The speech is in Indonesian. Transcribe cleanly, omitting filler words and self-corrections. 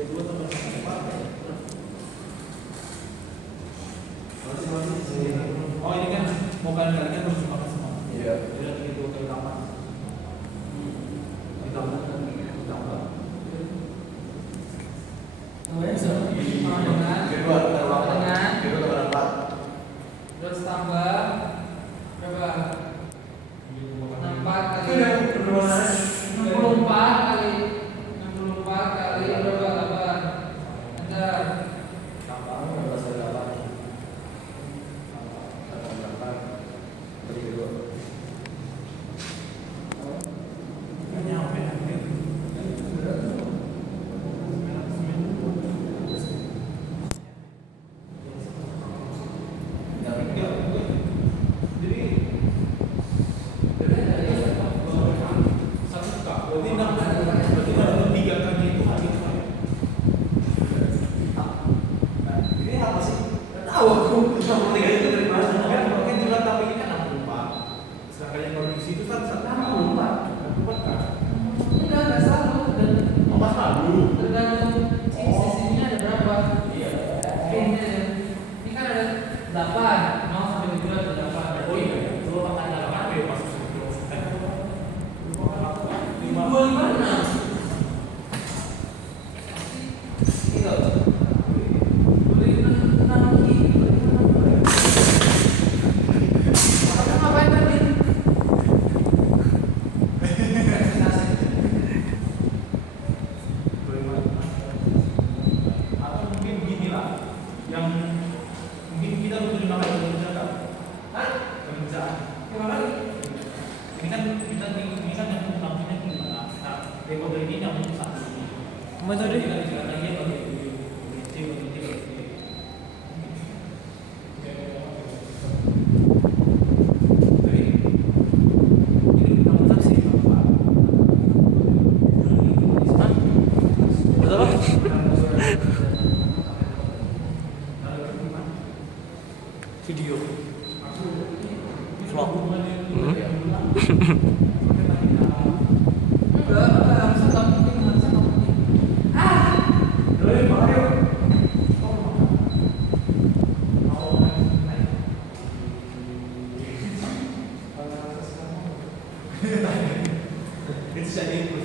Oh ini kan mau kalian harus makan semua. Iya. Jadi itu ke kamar. Di kamar kan ditambah. Terus tambah berapa? 64 kali 64 kali berapa? 8. Enter. Video vlog.